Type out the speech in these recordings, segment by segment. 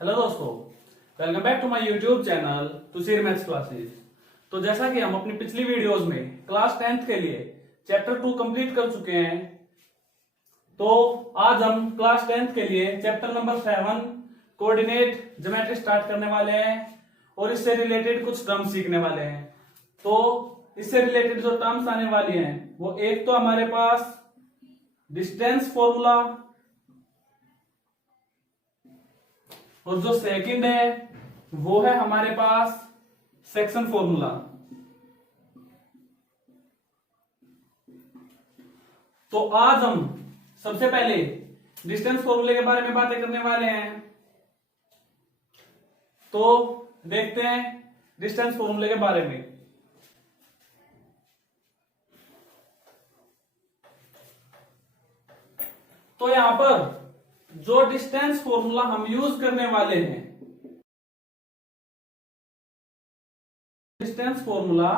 Hello दोस्तों, welcome back to my YouTube channel तुसीर maths classes. तो जैसा कि हम अपनी पिछली वीडियोस में क्लास 10th के लिए चैप्टर 2 कंप्लीट कर चुके हैं, तो आज हम क्लास 10th के लिए chapter number 7 coordinate geometry start करने वाले हैं और इससे रिलेटेड कुछ टर्म्स सीखने वाले हैं। तो इससे रिलेटेड जो टर्म्स आने वाली हैं वो एक तो हमारे पास डिस्टेंस फॉर्मूला और जो सेकंड है वो है हमारे पास सेक्शन फॉर्मूला। तो आज हम सबसे पहले डिस्टेंस फॉर्मूले के बारे में बातें करने वाले हैं। तो देखते हैं डिस्टेंस फॉर्मूले के बारे में। तो यहां पर जो डिस्टेंस फॉर्मूला हम यूज करने वाले हैं, डिस्टेंस फॉर्मूला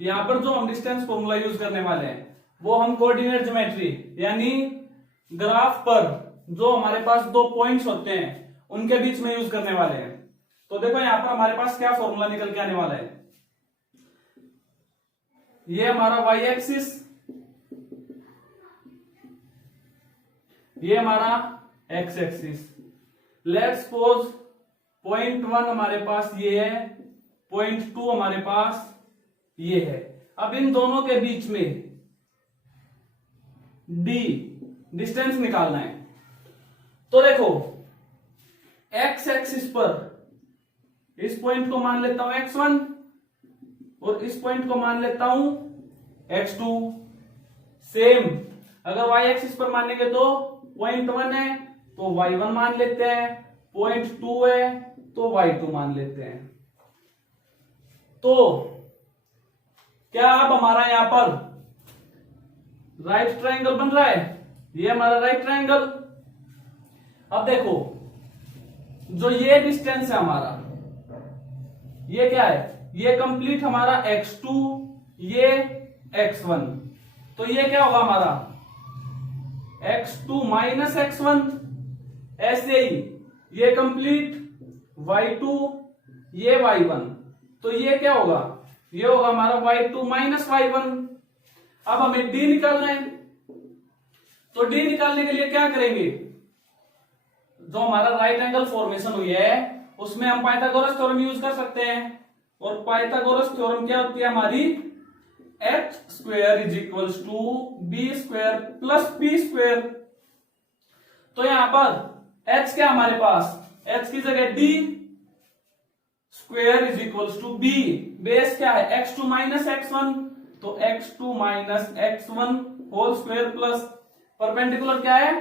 यहां पर जो हम डिस्टेंस फॉर्मूला यूज करने वाले हैं वो हम कोऑर्डिनेट ज्योमेट्री यानी ग्राफ पर जो हमारे पास दो पॉइंट्स होते हैं उनके बीच में यूज करने वाले हैं। तो देखो यहां पर हमारे पास क्या फॉर्मूला निकल के आने वाला है। ये हमारा वाई एक्सिस, ये हमारा x axis. Let's suppose point 1 हमारे पास ये है, पॉइंट 2 हमारे पास ये है। अब इन दोनों के बीच में डी डिस्टेंस निकालना है। तो देखो एक्स एक्सिस पर इस पॉइंट को मान लेता हूं x1 और इस पॉइंट को मान लेता हूं x2। सेम अगर y एक्सिस पर मानेंगे तो पॉइंट 1 है तो y1 मान लेते हैं, पॉइंट 2 है तो y2 मान लेते हैं। तो क्या अब हमारा यहां पर राइट ट्रायंगल बन रहा है? ये हमारा राइट ट्रायंगल। अब देखो जो ये डिस्टेंस है हमारा, ये क्या है? ये कंप्लीट हमारा x2, ये x1। तो ये क्या होगा हमारा x2 माइनस x1। ऐसे ही ये कंप्लीट y2, ये y1। तो ये क्या होगा? ये होगा हमारा y2 माइनस y1। अब हमें d निकालना है। तो d निकालने के लिए क्या करेंगे? जो हमारा राइट एंगल फॉर्मेशन हुई है उसमें हम पाइथागोरस थ्योरम यूज कर सकते हैं। और पाइथागोरस थ्योरम क्या होती है हमारी? h square is equals to B square plus P square. तो यहां पर h क्या हमारे पास? h की जगह d square is equals to B. Base क्या है? x2 minus x1। तो x2 minus x1 whole square plus perpendicular क्या है?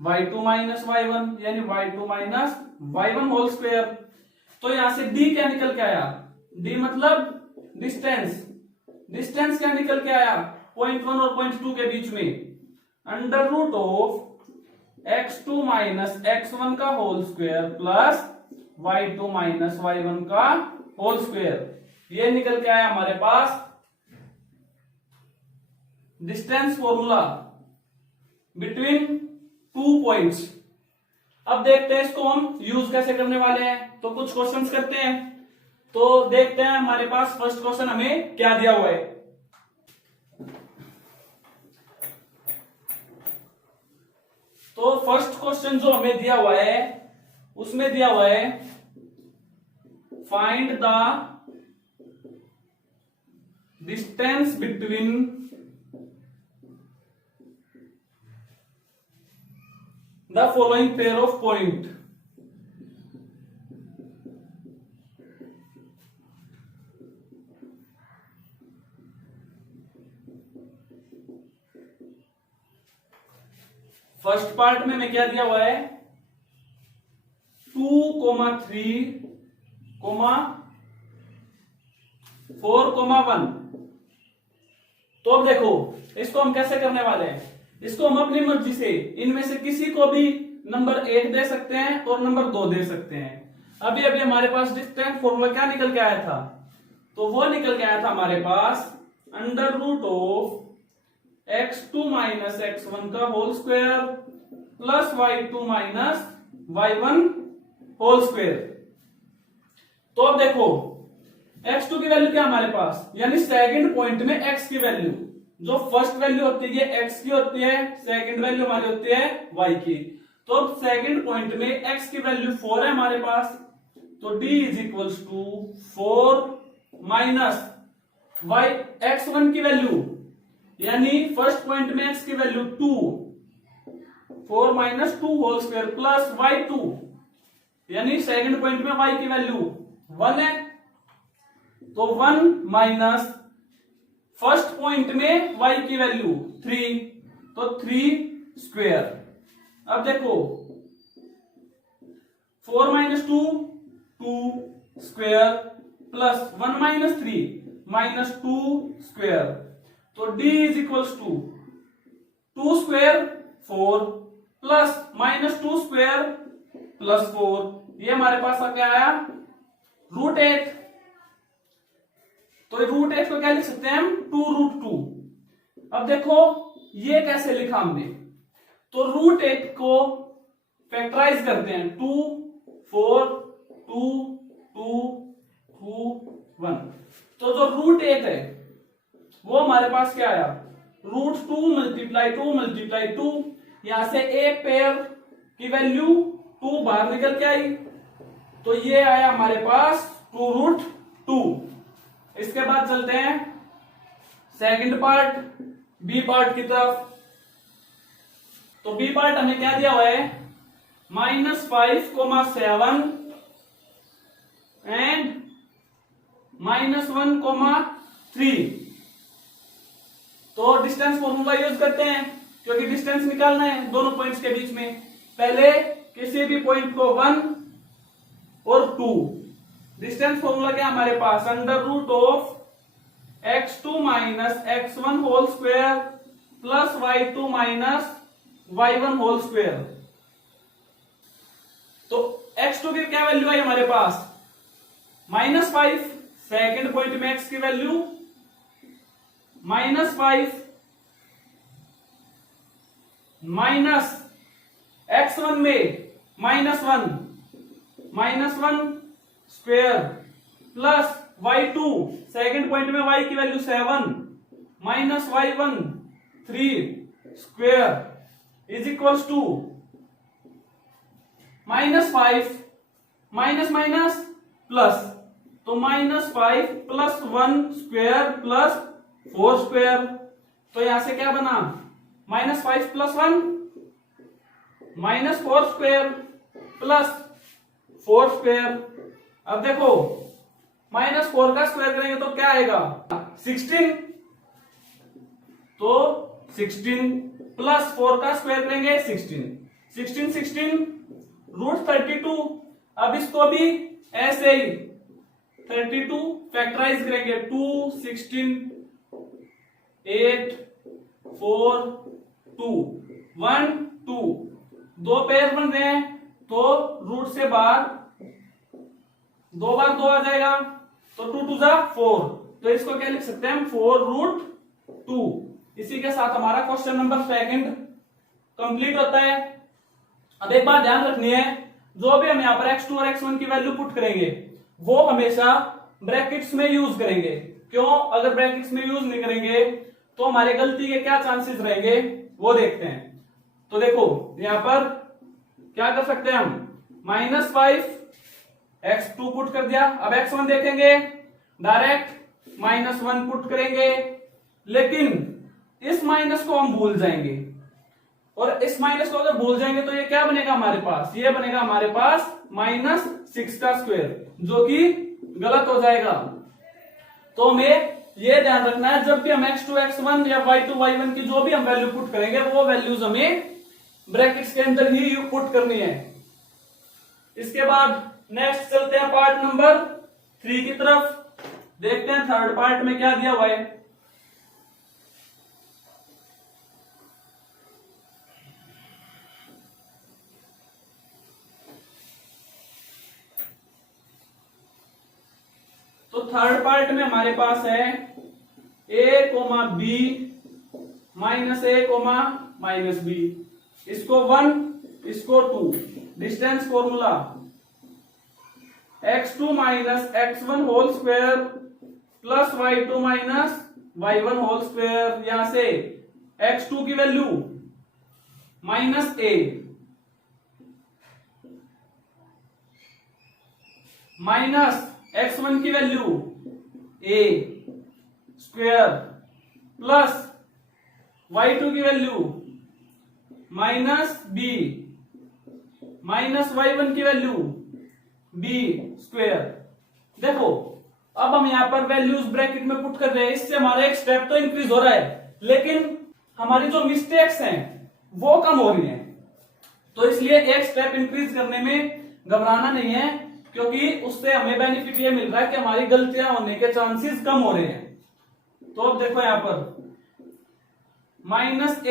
y2 माइनस y1 यानी y2 minus y1 whole square. तो यहां से d क्या निकल के आया? d मतलब डिस्टेंस। डिस्टेंस क्या निकल के आया? पॉइंट 1 और पॉइंट 2 के बीच में under root of x2 minus x1 का whole square plus y2 minus y1 का होल स्क्वायर। ये निकल के आया हमारे पास distance formula between two points. अब देखते हैं इसको हम यूज कैसे करने वाले हैं। तो कुछ क्वेश्चंस करते हैं। तो देखते हैं हमारे पास फर्स्ट क्वेश्चन हमें क्या दिया हुआ है। तो फर्स्ट क्वेश्चन जो हमें दिया हुआ है उसमें दिया हुआ है find the distance between the following pair of point. First part में क्या दिया हुआ है? 2,3, 4,1। तो अब देखो इसको हम कैसे करने वाले हैं। इसको हम अपनी मर्जी से इनमें से किसी को भी नंबर 1 दे सकते हैं और नंबर 2 दे सकते हैं। अभी अभी हमारे पास डिस्टेंस फॉर्मूला क्या निकल के आया था? तो वो निकल के आया था हमारे पास under root of x2 minus x1 का whole square plus y2 minus y1 whole square. तो अब देखो x2 की वैल्यू क्या हमारे पास, यानी सेकंड पॉइंट में x की वैल्यू, जो फर्स्ट वैल्यू होती है x की होती है, सेकंड वैल्यू हमारी होती है y की। तो अब सेकंड पॉइंट में x की वैल्यू 4 है हमारे पास, तो d is equals to 4 minus y x1 की वैल्यू, यानी फर्स्ट पॉइंट में x की value 2, 4 minus 2 whole square plus y2, यानी सेकंड पॉइंट में y की वैल्यू 1 है, तो 1 माइनस फर्स्ट पॉइंट में y की वैल्यू 3, तो 3 स्क्वायर। अब देखो 4 minus 2 2 square plus 1 minus 3 minus 2 square, तो d is equals to 2 square 4 plus minus 2 square plus 4, ये हमारे पास क्या आया √8। तो √8 को क्या लिख सकते हैं हम 2√2। अब देखो ये कैसे लिखा हमने, तो √8 को फैक्टराइज करते हैं 2 4 2 2 2 1, तो जो √8 है वो हमारे पास क्या आया √2 मल्टीप्लाई 2 मल्टीप्लाई 2, यहां से एक पेयर की वैल्यू 2 बाहर निकल के आई, तो ये आया हमारे पास 2√2। इसके बाद चलते हैं सेकंड पार्ट बी पार्ट की तरफ। तो बी पार्ट हमें क्या दिया हुआ है -5,7 एंड -1,3। तो डिस्टेंस फॉर्मूला यूज करते हैं, क्योंकि डिस्टेंस निकालना है दोनों पॉइंट्स के बीच में। पहले किसी भी पॉइंट को 1 और 2, डिस्टेंस फॉर्मूला क्या हमारे पास √x2 minus x1 whole square plus y2 minus y1 whole square. तो x2 की क्या वैल्यू आई हमारे पास -5, सेकंड पॉइंट में x की वैल्यू -5 माइनस x1 में -1 square plus y2, second point में y की value 7 minus y1 3 square is equals to -5 minus minus plus, तो -5 प्लस 1 स्क्वायर प्लस 4 स्क्वायर, तो यहां से क्या बना -5 प्लस 1 -4 स्क्वायर प्लस 4 स्क्वायर। अब देखो -4 का स्क्वायर करेंगे तो क्या आएगा 16, तो 16 प्लस 4 का स्क्वायर करेंगे 16 √32। अब इसको भी ऐसे ही 32 फैक्टराइज करेंगे 2 16 8 4 2 1 2, दो पेयर बन रहे हैं, तो रूट से बाहर 2 बार 2 आ जाएगा, तो 2 2 जा 4, तो इसको क्या लिख सकते हैं हम 4√2। इसी के साथ हमारा क्वेश्चन नंबर सेकंड कंप्लीट होता है। अब एक बात ध्यान रखनी है, जो भी हम यहाँ पर x2 और x1 की वैल्यू पुट करेंगे वो हमेशा ब्रैकेट्स में यूज करेंगे। क्यों, अगर ब्रैकेट्स में यूज नहीं करेंगे तो हमारे गलती के क्या चांसेस रहेंगे वो देखते हैं। तो देखो यहां पर क्या कर सकते हैं हम -5 x2 पुट कर दिया, अब x1 देखेंगे डायरेक्ट -1 पुट करेंगे, लेकिन इस माइनस को हम भूल जाएंगे, और इस माइनस को अगर भूल जाएंगे तो ये क्या बनेगा हमारे पास, ये बनेगा हमारे पास -6 का स्क्वायर, जो कि गलत हो जाएगा। तो हमें ये ध्यान रखना है जब भी हम x2 x1 या y2 y1 की जो भी हम वैल्यू पुट करेंगे वो वैल्यूज हमें ब्रैकेट्स के अंदर ही पुट करनी है। इसके बाद नेक्स्ट चलते हैं पार्ट नंबर 3 की तरफ, देखते हैं थर्ड पार्ट में क्या दिया हुआ है। तो थर्ड पार्ट में हमारे पास है a, b -a, -b, इसको 1 इसको 2, distance formula x2 minus x1 whole square plus y2 minus y1 whole square. यहां से x2 की value minus a minus x1 की value a square plus y2 की value minus b minus y1 की value b square. देखो अब हम यहां पर वैल्यूज ब्रैकेट में पुट कर रहे हैं, इससे हमारा एक स्टेप तो इंक्रीज हो रहा है, लेकिन हमारी जो मिस्टेक्स हैं वो कम हो रही हैं। तो इसलिए एक स्टेप इंक्रीज करने में घबराना नहीं है, क्योंकि उससे हमें बेनिफिट ये मिल रहा है कि हमारी गलतियां होने के चांसेस कम हो रहे हैं। तो अब देखो यहां पर minus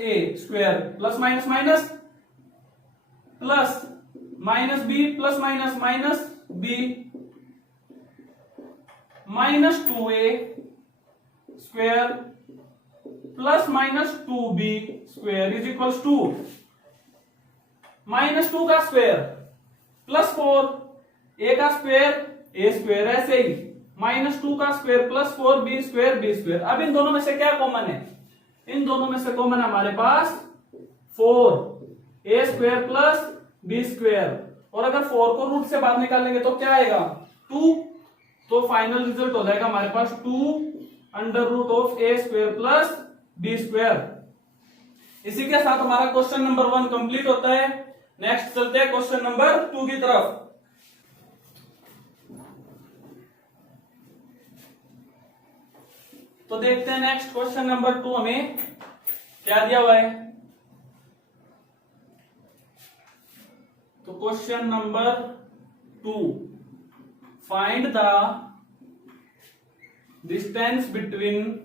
A square plus minus minus plus minus B plus minus minus B minus 2a square plus minus 2b square is equals to minus 2 का स्क्वायर प्लस 4 a का स्क्वायर a स्क्वायर, ऐसे ही माइनस 2 का square plus 4b square b square. अब इन दोनों में से क्या कॉमन है? इन दोनों में से कॉमन हमारे पास 4a square plus b square, और अगर 4 को रूट से बाहर निकालेंगे तो क्या आएगा? 2। तो फाइनल रिजल्ट हो जाएगा हमारे पास 2 under root of a square plus b square. इसी के साथ हमारा क्वेश्चन नंबर 1 कंप्लीट होता है। नेक्स्ट चलते हैं क्वेश्चन नंबर 2 की तरफ। तो देखते हैं नेक्स्ट क्वेश्चन नंबर 2 हमें क्या दिया हुआ है। तो question number 2, find the distance between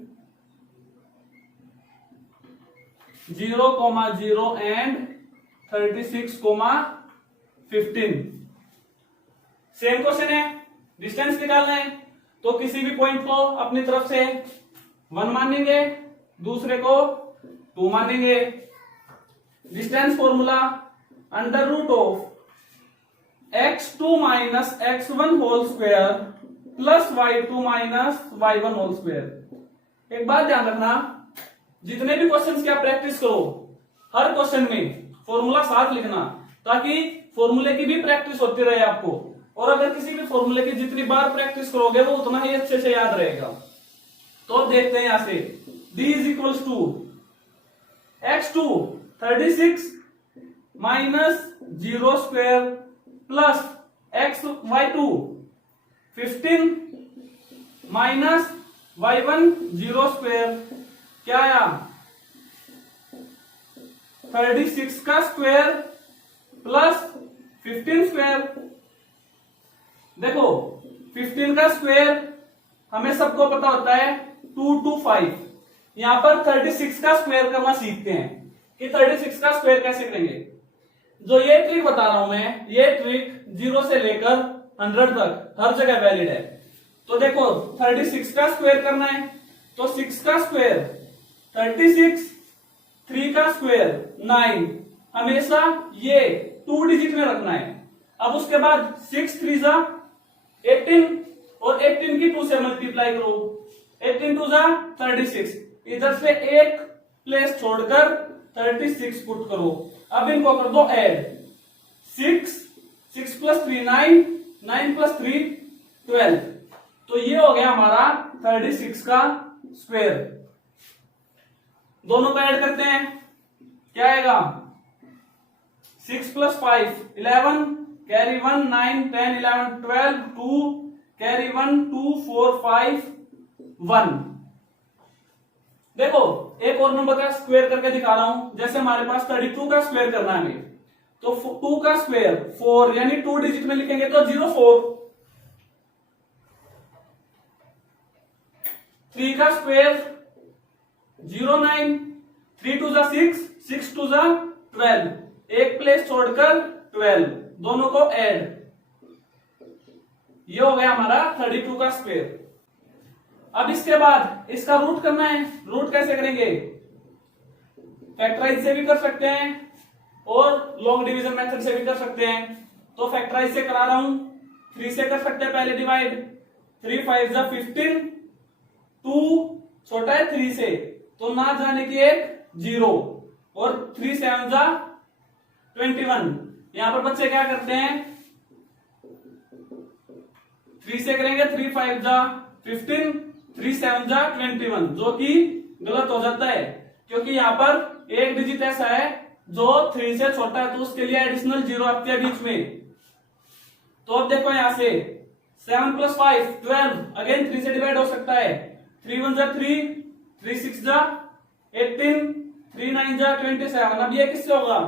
0,0 and 36,15। Same question है, डिस्टेंस निकालना है। तो किसी भी पॉइंट को अपनी तरफ से 1 मानेंगे, दूसरे को 2 मानेंगे। Distance formula under root of x2 minus x1 whole square plus y2 minus y1 whole square. एक बात ध्यान रखना, जितने भी क्वेश्चंस की आप प्रैक्टिस करो, हर क्वेश्चन में फॉर्मूला साथ लिखना, ताकि फॉर्मूले की भी प्रैक्टिस होती रहे आपको। और अगर किसी भी फॉर्मूले की जितनी बार प्रैक्टिस करोगे वो उतना ही अच्छे से याद रहेगा। तो अब देखते हैं यहां से d is equals to x2 36 minus 0 square plus y2 15 minus y1 0 square. क्या आया? 36 का स्क्वायर प्लस 15 स्क्वायर। देखो 15 का स्क्वायर हमें सबको पता होता है 225। यहां पर 36 का स्क्वायर करना सीखते हैं कि 36 का स्क्वायर कैसे करेंगे। जो ये ट्रिक बता रहा हूं मैं, ये ट्रिक 0 से लेकर 100 तक हर जगह वैलिड है। तो देखो 36 का स्क्वायर करना है, तो 6 का स्क्वायर 36, 3 का स्क्वायर 9, हमेशा ये 2 डिजिट में रखना है। अब उसके बाद 6 3 जा 18 और 18 की 2 से मल्टीप्लाई करो, 18 2 जा 36। इधर से एक प्लेस छोड़कर 36 पुट करो। अब इनको कर दो ऐड, 6 प्लस 3 9, 9 प्लस 3 12। तो ये हो गया हमारा 36 का स्क्वायर। दोनों को ऐड करते हैं, क्या आएगा? 6 प्लस 5 11, कैरी 1 9 10 11 12 2, कैरी 1 2 4 5 1। देखो एक और नंबर का स्क्वायर करके दिखा रहा हूं। जैसे हमारे पास 32 का स्क्वायर करना है हमें, तो 2 का स्क्वायर 4 यानी 2 डिजिट में लिखेंगे तो 04। 3 का स्क्वायर 09, 3 2 जा 6, 6 2 जा 12, एक प्लेस छोड़कर 12, दोनों को ऐड। ये हो गया हमारा 32 का स्क्वायर। अब इसके बाद इसका रूट करना है। रूट कैसे करेंगे? फैक्टराइज से भी कर सकते हैं और लॉन्ग डिवीजन मेथड से भी कर सकते हैं। तो फैक्टराइज से करा रहा हूं, 3 से कर सकते हैं पहले डिवाइड, 3 5 जा 15, 2 छोटा है 3 से तो ना जाने की एक 0 और 3 7 जा 21। यहां पर बच्चे क्या करते हैं, 3 से करेंगे 3 5 जा 15, 3 7 जा 21, जो कि गलत हो जाता है क्योंकि यहां पर एक डिजिट ऐसा है जो 3 से छोटा है तो उसके लिए एडिशनल 0 आती है बीच में। तो अब देखो यहां से 7 + 5 12, अगेन 3 से डिवाइड हो सकता है, 3 1 जा 3, 3 6 जा 18, 3 9 जा 27। अब ये किससे होगा,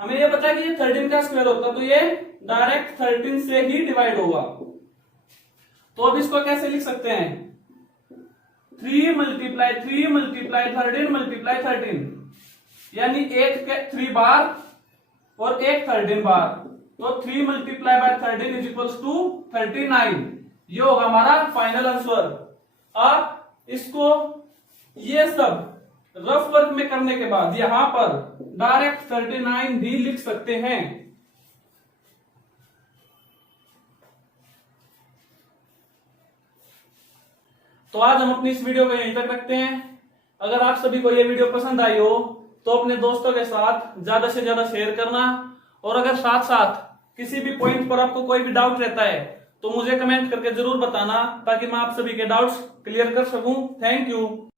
हमें ये पता है कि ये 13 का स्क्वायर होता है तो ये डायरेक्ट 13 से ही डिवाइड होगा। तो अब इसको कैसे लिख सकते हैं, 3 × 3 × 13 × 13, यानी एक 3 बार और एक 13 बार, तो 3 × 13 = 39। ये होगा हमारा फाइनल आंसर। अब इसको ये सब रफ वर्क में करने के बाद यहां पर डायरेक्ट 39 भी लिख सकते हैं। तो आज हम अपनी इस वीडियो को यहीं तक रखते हैं। अगर आप सभी को ये वीडियो पसंद आई हो तो अपने दोस्तों के साथ ज्यादा से ज्यादा शेयर करना, और अगर साथ साथ किसी भी पॉइंट पर आपको कोई भी डाउट रहता है तो मुझे कमेंट करके जरूर बताना ताकि मैं आप सभी के डाउट्स क्लियर कर सकूं। Thank you.